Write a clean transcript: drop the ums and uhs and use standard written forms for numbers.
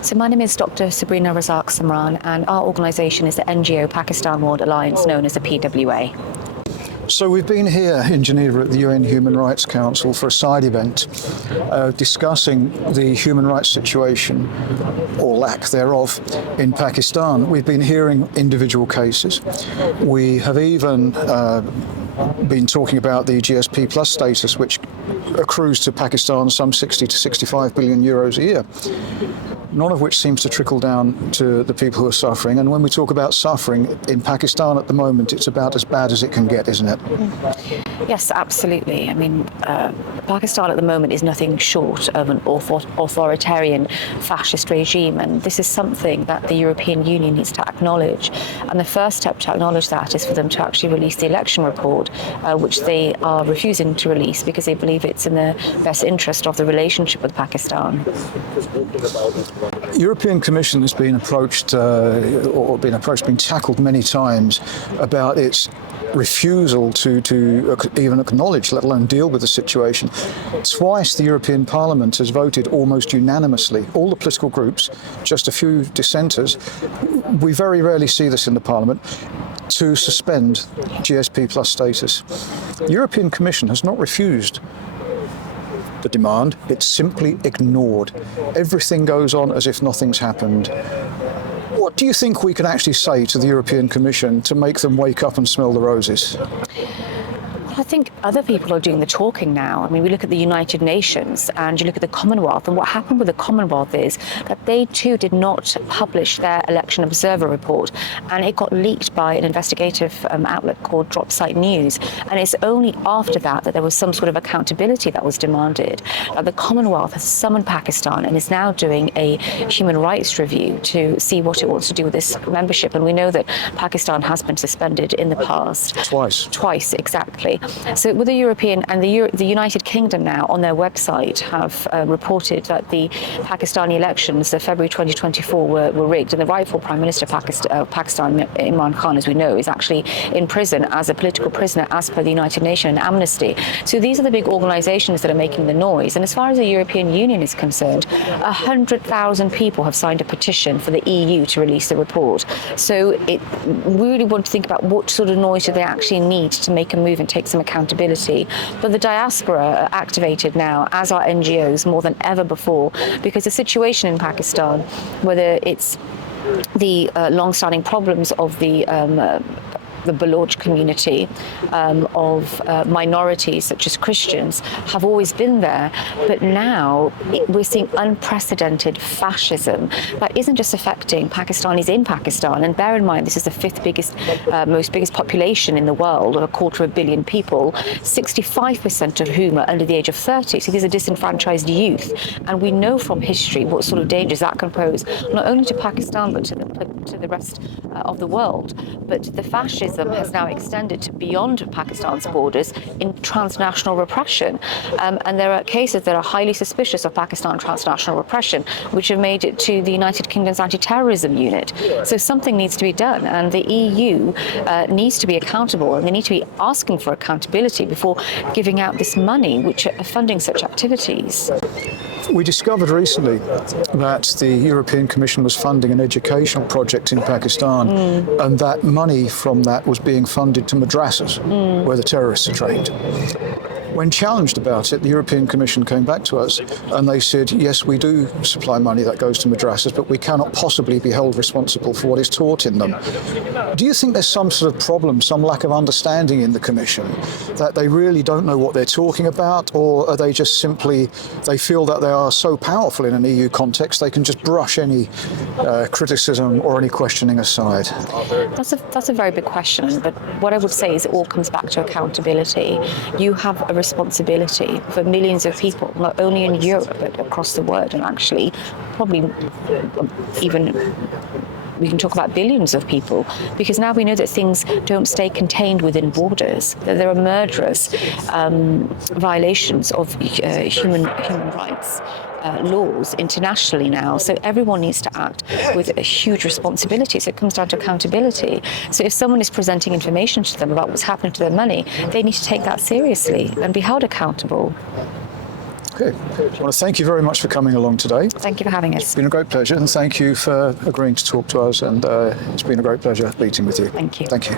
So my name is Dr. Sabreena Razaq Sumran, and our organisation is the NGO Pakistan World Alliance, known as the PWA. So we've been here in Geneva at the UN Human Rights Council for a side event discussing the human rights situation, or lack thereof, in Pakistan. We've been hearing individual cases. We have even been talking about the GSP Plus status, which accrues to Pakistan some 60 to 65 billion euros a year, none of which seems to trickle down to the people who are suffering. And when we talk about suffering in Pakistan at the moment, it's about as bad as it can get, isn't it? Yes, absolutely. I mean, Pakistan at the moment is nothing short of an authoritarian fascist regime, and this is something that the European Union needs to acknowledge. And the first step to acknowledge that is for them to actually release the election report, which they are refusing to release because they believe it's in the best interest of the relationship with Pakistan. European Commission has been approached, been tackled many times about its refusal to even acknowledge, let alone deal with the situation. Twice the European Parliament has voted almost unanimously, all the political groups, just a few dissenters. We very rarely see this in the Parliament, to suspend GSP Plus status. The European Commission has not refused the demand, it's simply ignored. Everything goes on as if nothing's happened. What do you think we can actually say to the European Commission to make them wake up and smell the roses? I think other people are doing the talking now. I mean, we look at the United Nations and you look at the Commonwealth, and what happened with the Commonwealth is that they too did not publish their election observer report, and it got leaked by an investigative outlet called Dropsite News. And it's only after that that there was some sort of accountability that was demanded. The Commonwealth has summoned Pakistan and is now doing a human rights review to see what it wants to do with this membership. And we know that Pakistan has been suspended in the past. Twice, exactly. So with the European and the United Kingdom now on their website have reported that the Pakistani elections, the February 2024, were rigged, and the rightful Prime Minister of Pakistan, Imran Khan, as we know, is actually in prison as a political prisoner as per the United Nations and Amnesty. So these are the big organisations that are making the noise. And as far as the European Union is concerned, 100,000 people have signed a petition for the EU to release the report. So we really want to think about what sort of noise do they actually need to make a move and take some accountability. But the diaspora are activated now, as are NGOs, more than ever before, because the situation in Pakistan, whether it's the long-standing problems of the Baloch community, of minorities such as Christians, have always been there. But now we're seeing unprecedented fascism that isn't just affecting Pakistanis in Pakistan. And bear in mind, this is the fifth biggest, most biggest population in the world, of 250 million people, 65% of whom are under the age of 30. So these are disenfranchised youth. And we know from history what sort of dangers that can pose, not only to Pakistan, but to the rest of the world. But the fascism has now extended to beyond Pakistan's borders in transnational repression. And there are cases that are highly suspicious of Pakistan transnational repression, which have made it to the United Kingdom's anti-terrorism unit. So something needs to be done, and the EU needs to be accountable, and they need to be asking for accountability before giving out this money, which are funding such activities. We discovered recently that the European Commission was funding an educational project in Pakistan, and that money from that was being funded to madrasas, where the terrorists are trained. When challenged about it, the European Commission came back to us and they said, yes, we do supply money that goes to madrasas, but we cannot possibly be held responsible for what is taught in them. Do you think there's some sort of problem, some lack of understanding in the Commission, that they really don't know what they're talking about, or are they just simply, they feel that they are so powerful in an EU context, they can just brush any criticism or any questioning aside? That's a very big question, but what I would say is it all comes back to accountability. You have a responsibility for millions of people, not only in Europe, but across the world, and actually probably even we can talk about billions of people, because now we know that things don't stay contained within borders, that there are murderous violations of human rights laws internationally now. So everyone needs to act with a huge responsibility. So it comes down to accountability. So if someone is presenting information to them about what's happening to their money, they need to take that seriously and be held accountable. Okay. I want to thank you very much for coming along today. Thank you for having us. It's been a great pleasure, and thank you for agreeing to talk to us, and it's been a great pleasure meeting with you. Thank you. Thank you.